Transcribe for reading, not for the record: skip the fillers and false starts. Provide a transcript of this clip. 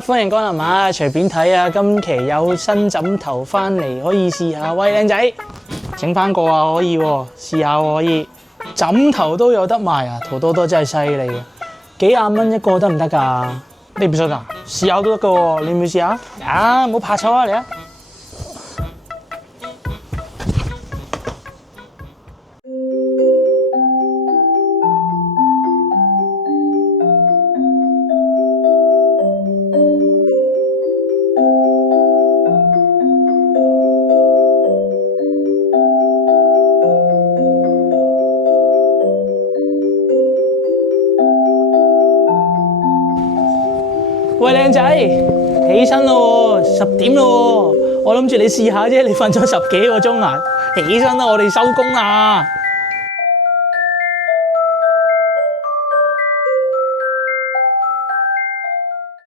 歡迎光臨啊！隨便睇啊，今期有新枕頭翻嚟，可以試下。喂，靚仔，整翻個啊，可以喎，試下可以。枕頭都有得賣啊，陶多多真係犀利啊！幾廿蚊一個得唔得㗎？你唔信啊？試下都得㗎喎，你唔要試下？啊，唔好怕醜啊，嚟啊！喂，靚仔，起身咯喎，10點咯喎，我諗住你試下啫，你瞓咗10幾個鐘啊，起身啦，我哋收工啦。